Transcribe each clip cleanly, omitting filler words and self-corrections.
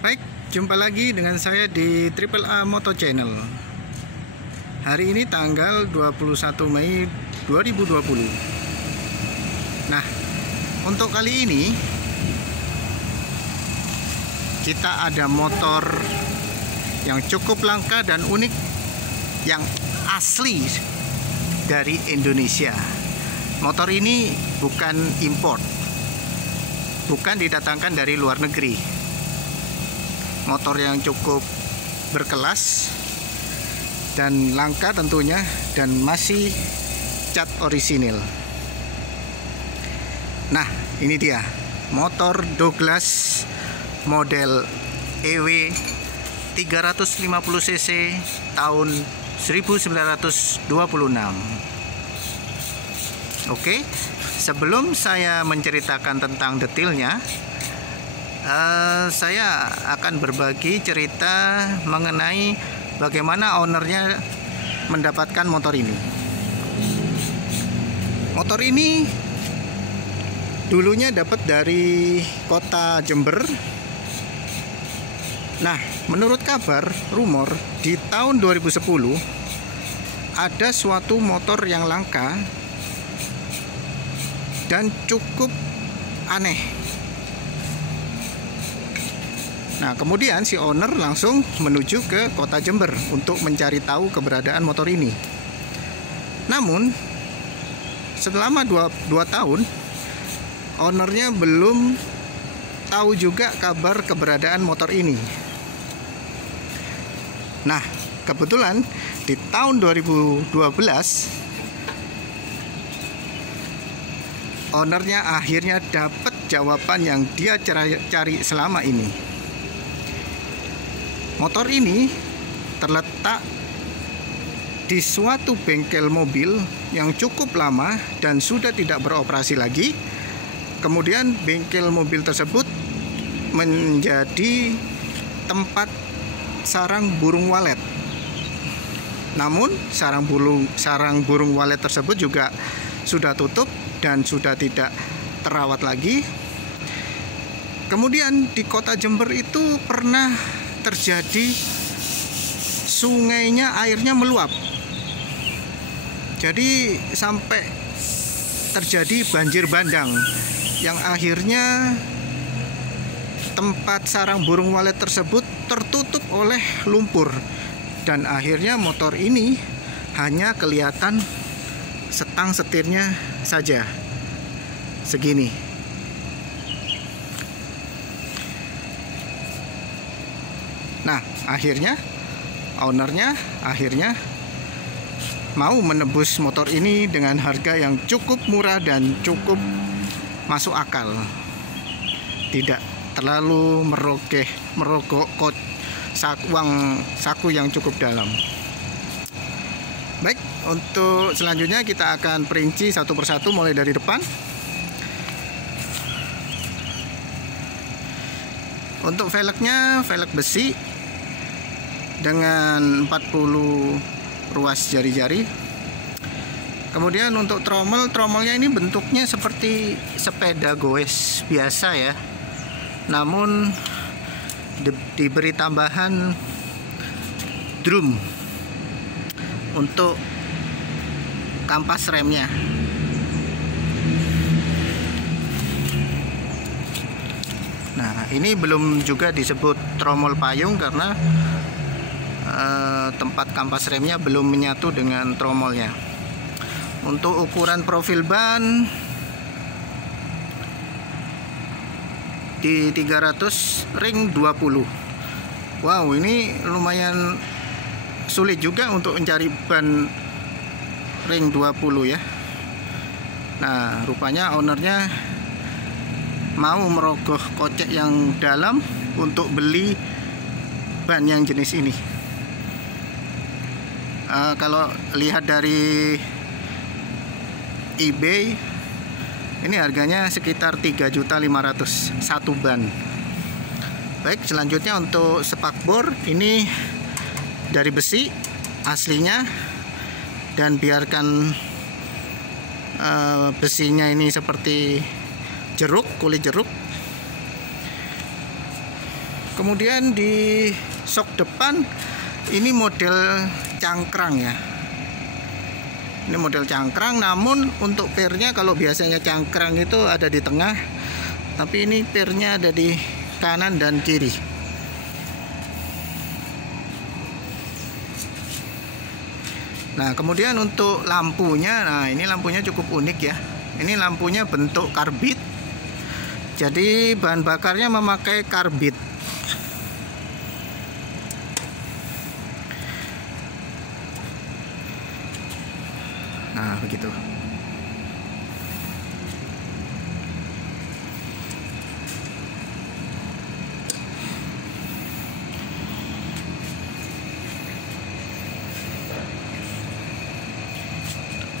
Baik, jumpa lagi dengan saya di Triple A Moto Channel. Hari ini tanggal 21 Mei 2020. Nah, untuk kali ini kita ada motor yang cukup langka dan unik, yang asli dari Indonesia. Motor ini bukan import, bukan didatangkan dari luar negeri. Motor yang cukup berkelas dan langka tentunya, dan masih cat orisinil. Nah, ini dia motor Douglas model EW 350cc tahun 1926. Oke, sebelum saya menceritakan tentang detailnya, saya akan berbagi cerita mengenai bagaimana ownernya mendapatkan motor ini. Motor ini dulunya dapat dari kota Jember. Nah, menurut kabar, rumor, di tahun 2010 ada suatu motor yang langka dan cukup aneh. Nah, kemudian si owner langsung menuju ke kota Jember untuk mencari tahu keberadaan motor ini. Namun, selama 2 tahun, ownernya belum tahu juga kabar keberadaan motor ini. Nah, kebetulan di tahun 2012, ownernya akhirnya dapat jawaban yang dia cari selama ini. Motor ini terletak di suatu bengkel mobil yang cukup lama dan sudah tidak beroperasi lagi. Kemudian bengkel mobil tersebut menjadi tempat sarang burung walet. Namun sarang burung walet tersebut juga sudah tutup dan sudah tidak terawat lagi. Kemudian di kota Jember itu pernah terjadi sungainya, airnya meluap. Jadi sampai terjadi banjir bandang yang akhirnya tempat sarang burung walet tersebut tertutup oleh lumpur, dan akhirnya motor ini hanya kelihatan setang setirnya saja segini. Nah, akhirnya ownernya mau menebus motor ini dengan harga yang cukup murah dan cukup masuk akal, tidak terlalu merogok uang saku yang cukup dalam. Baik, untuk selanjutnya kita akan perinci satu persatu mulai dari depan. Untuk velgnya, velg besi dengan 40 ruas jari-jari. Kemudian untuk trommelnya ini bentuknya seperti sepeda goes biasa ya, namun diberi tambahan drum untuk kampas remnya. Nah, ini belum juga disebut trommel payung karena tempat kampas remnya belum menyatu dengan trommelnya. Untuk ukuran profil ban di 300 ring 20. Wow, ini lumayan sulit juga untuk mencari ban ring 20 ya. Nah, rupanya ownernya mau merogoh kocek yang dalam untuk beli ban yang jenis ini. Kalau lihat dari eBay, ini harganya sekitar 3.500.000 satu ban. Baik, selanjutnya untuk spakbor ini dari besi aslinya, dan biarkan besinya ini seperti jeruk, kulit jeruk. Kemudian di sok depan ini model cangkrang ya. Ini model cangkrang, namun untuk pernya kalau biasanya cangkrang itu ada di tengah, tapi ini pernya ada di kanan dan kiri. Nah, kemudian untuk lampunya, nah ini lampunya cukup unik ya. Ini lampunya bentuk karbit. Jadi bahan bakarnya memakai karbit. Nah, begitu.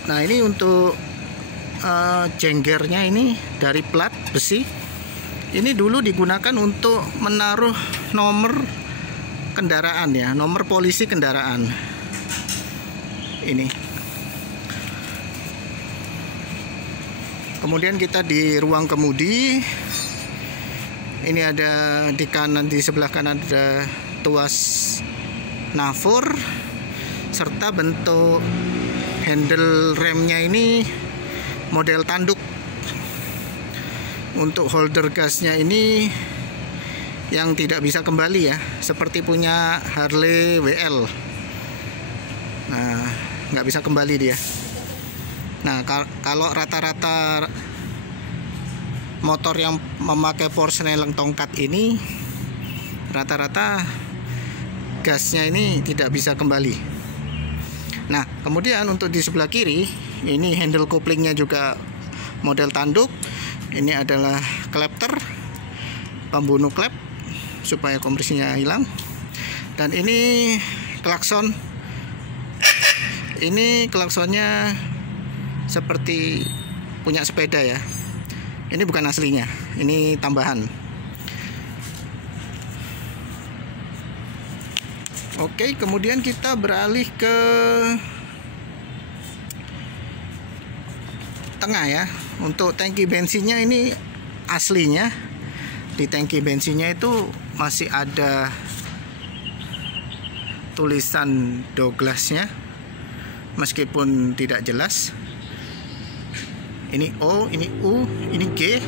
Nah, ini untuk jenggernya ini dari plat besi. Ini dulu digunakan untuk menaruh nomor kendaraan ya, nomor polisi kendaraan. Ini. Kemudian kita di ruang kemudi. Ini ada di kanan, di sebelah kanan ada tuas navur serta bentuk handle remnya ini model tanduk. Untuk holder gasnya ini yang tidak bisa kembali ya, seperti punya Harley WL. Nah, nggak bisa kembali dia. Nah, kalau rata-rata motor yang memakai Forsnelling tongkat ini, rata-rata gasnya ini tidak bisa kembali. Nah, kemudian untuk di sebelah kiri, ini handle couplingnya juga model tanduk. Ini adalah klepter, pembunuh klep supaya kompresinya hilang. Dan ini klakson. Ini klaksonnya seperti punya sepeda ya. Ini bukan aslinya, ini tambahan. Oke, kemudian kita beralih ke tengah ya. Untuk tangki bensinnya ini aslinya, di tangki bensinnya itu masih ada tulisan Douglasnya, meskipun tidak jelas. Ini O, ini U, ini G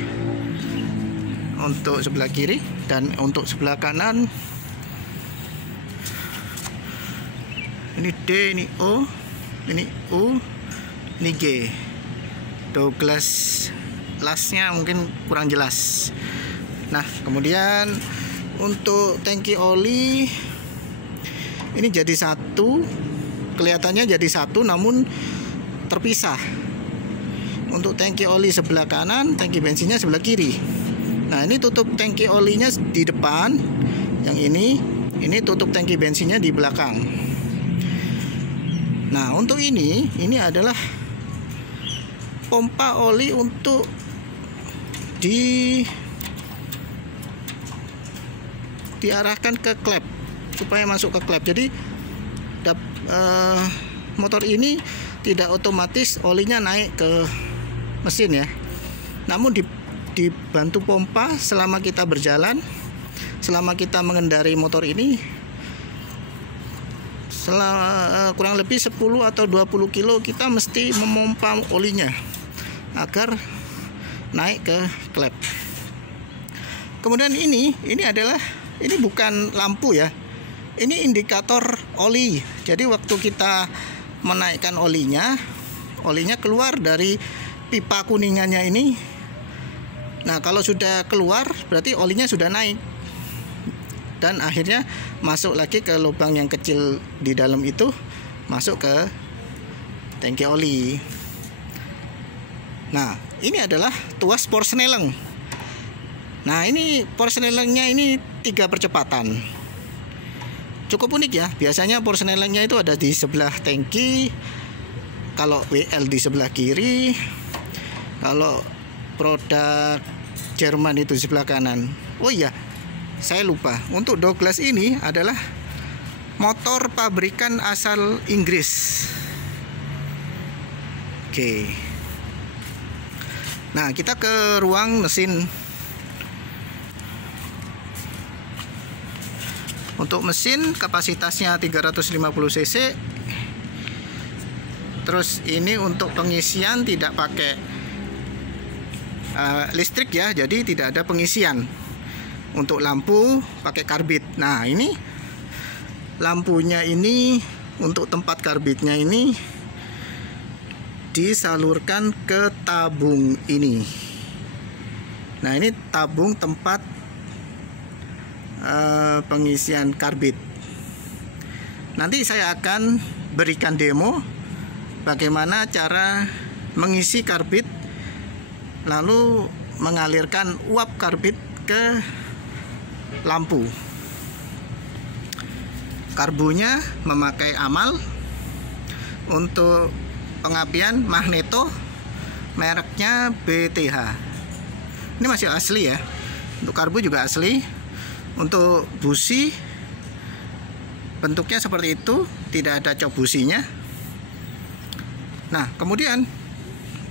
untuk sebelah kiri, dan untuk sebelah kanan ini D, ini O, ini U, ini G. Douglas lasnya mungkin kurang jelas. Nah, kemudian untuk tangki oli ini jadi satu, kelihatannya jadi satu namun terpisah. Untuk tangki oli sebelah kanan, tangki bensinnya sebelah kiri. Nah, ini tutup tangki olinya di depan, yang ini tutup tangki bensinnya di belakang. Nah, untuk ini adalah pompa oli untuk diarahkan ke klep supaya masuk ke klep. Jadi motor ini tidak otomatis olinya naik ke mesin ya, namun dibantu pompa selama kita berjalan, selama kita mengendari motor ini, kurang lebih 10 atau 20 kilo kita mesti memompa olinya agar naik ke klep. Kemudian ini bukan lampu ya, ini indikator oli. Jadi waktu kita menaikkan olinya keluar dari pipa kuningannya ini. Nah, kalau sudah keluar berarti olinya sudah naik, dan akhirnya masuk lagi ke lubang yang kecil di dalam itu, masuk ke tangki oli. Nah, ini adalah tuas Forsnelling. Nah, ini Forsnellingnya ini 3 percepatan. Cukup unik ya. Biasanya Forsnellingnya itu ada di sebelah tangki, kalau WL di sebelah kiri, kalau produk Jerman itu di sebelah kanan. Oh iya, saya lupa. Untuk Douglas ini adalah motor pabrikan asal Inggris. Oke. Nah, kita ke ruang mesin. Untuk mesin kapasitasnya 350 cc. Terus ini untuk pengisian tidak pakai listrik ya, jadi tidak ada pengisian. Untuk lampu pakai karbit. Nah, ini lampunya ini untuk tempat karbitnya ini disalurkan ke tabung ini. Nah, ini tabung tempat pengisian karbit. Nanti saya akan berikan demo bagaimana cara mengisi karbit lalu mengalirkan uap karbit ke lampu. Karbunya memakai amal. Untuk pengapian magneto, mereknya BTH. Ini masih asli ya. Untuk karbu juga asli. Untuk busi bentuknya seperti itu, tidak ada cok businya. Nah, kemudian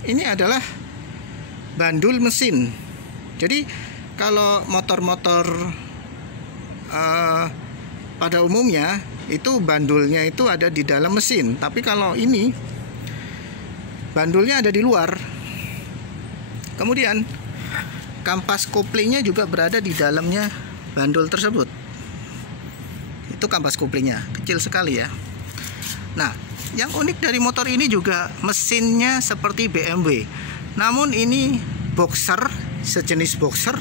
ini adalah bandul mesin. Jadi kalau motor-motor pada umumnya itu bandulnya itu ada di dalam mesin, tapi kalau ini bandulnya ada di luar. Kemudian kampas koplingnya juga berada di dalamnya bandul tersebut. Itu kampas koplingnya, kecil sekali ya. Nah, yang unik dari motor ini juga mesinnya seperti BMW. Namun ini boxer, sejenis boxer.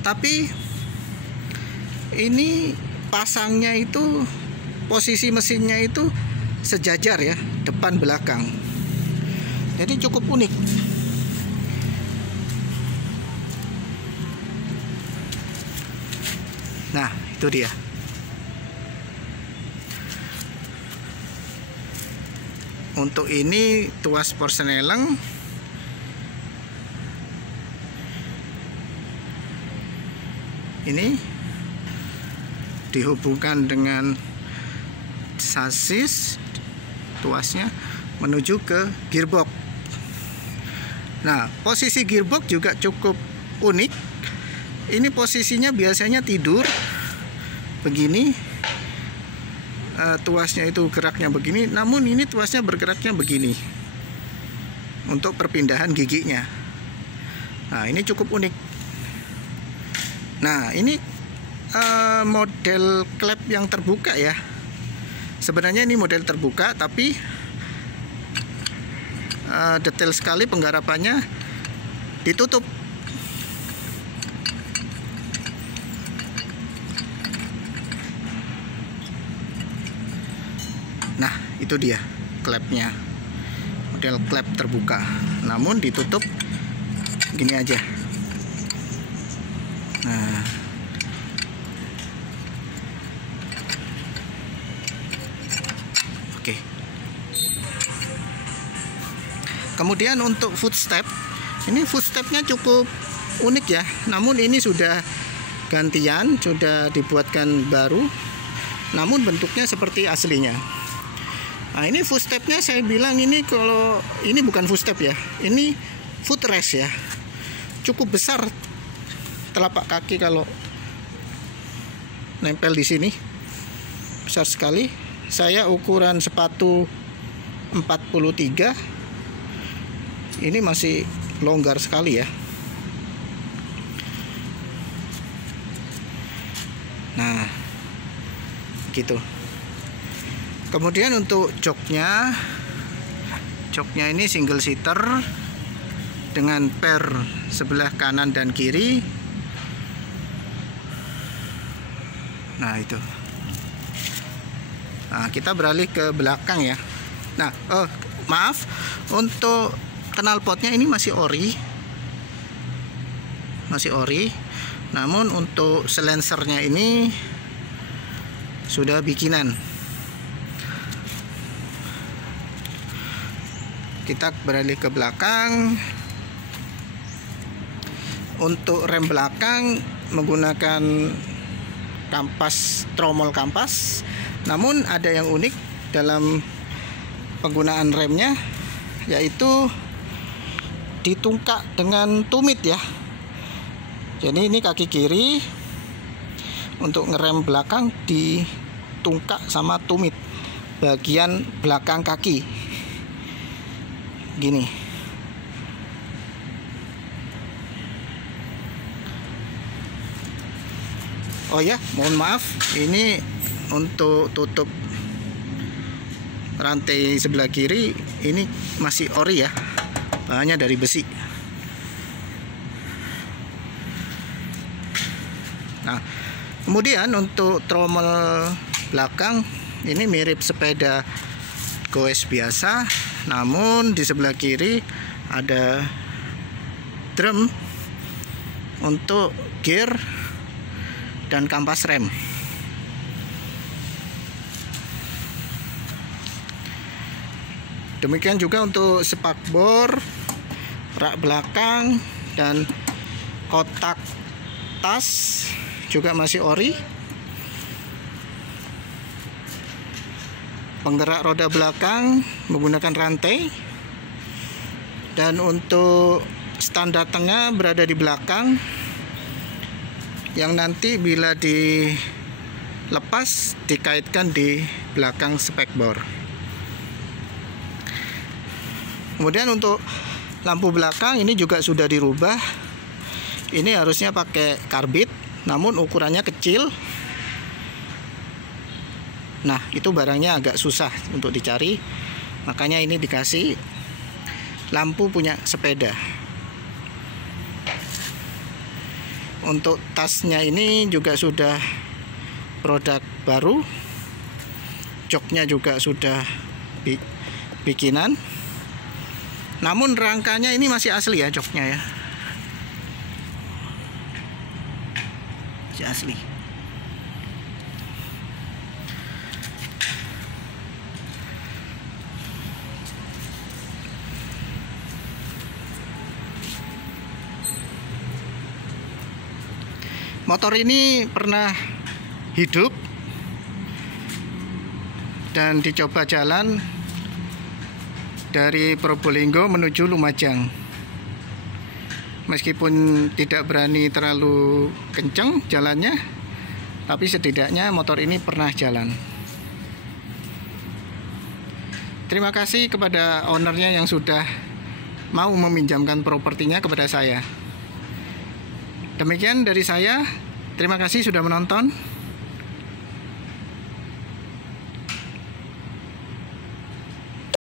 Tapi ini pasangnya itu, posisi mesinnya itu sejajar ya, depan belakang. Jadi cukup unik. Nah, itu dia. Untuk ini tuas porseneleng. Ini dihubungkan dengan sasis tuasnya menuju ke gearbox. Nah, posisi gearbox juga cukup unik. Ini posisinya biasanya tidur begini. Tuasnya itu geraknya begini, namun ini tuasnya bergeraknya begini untuk perpindahan giginya. Nah, ini cukup unik. Nah, ini model klep yang terbuka ya. Sebenarnya ini model terbuka, tapi detail sekali penggarapannya ditutup. Nah, itu dia klepnya, model klep terbuka, namun ditutup gini aja. Nah, oke. Kemudian untuk footstep, ini footstepnya cukup unik ya, namun ini sudah gantian, sudah dibuatkan baru, namun bentuknya seperti aslinya. Nah, ini footstepnya saya bilang ini, kalau ini bukan footstep ya, ini footrest ya. Cukup besar telapak kaki kalau nempel di sini, besar sekali. Saya ukuran sepatu 43, ini masih longgar sekali ya. Nah, gitu. Kemudian untuk joknya ini single seater dengan per sebelah kanan dan kiri. Nah, itu. Nah, kita beralih ke belakang ya. Nah, maaf, untuk knalpotnya ini masih ori. Namun untuk silencernya ini sudah bikinan. Kita beralih ke belakang. Untuk rem belakang menggunakan kampas, tromol kampas. Namun ada yang unik dalam penggunaan remnya, yaitu ditungkak dengan tumit ya. Jadi ini kaki kiri, untuk ngerem belakang di tungkak sama tumit bagian belakang kaki gini. Oh ya, mohon maaf, ini untuk tutup rantai sebelah kiri ini masih ori ya, bahannya dari besi. Nah, kemudian untuk tromel belakang ini mirip sepeda goes biasa, namun di sebelah kiri ada drum untuk gear dan kampas rem. Demikian juga untuk spakbor, rak belakang, dan kotak tas juga masih ori. Penggerak roda belakang menggunakan rantai, dan untuk standar tengah berada di belakang, yang nanti bila dilepas dikaitkan di belakang spakbor. Kemudian untuk lampu belakang ini juga sudah dirubah. Ini harusnya pakai karbit, namun ukurannya kecil. Nah, itu barangnya agak susah untuk dicari, makanya ini dikasih lampu punya sepeda. Untuk tasnya ini juga sudah produk baru, joknya juga sudah bikinan, namun rangkanya ini masih asli ya, joknya ya masih asli. Motor ini pernah hidup dan dicoba jalan dari Probolinggo menuju Lumajang. Meskipun tidak berani terlalu kenceng jalannya, tapi setidaknya motor ini pernah jalan. Terima kasih kepada ownernya yang sudah mau meminjamkan propertinya kepada saya. Demikian dari saya, terima kasih sudah menonton.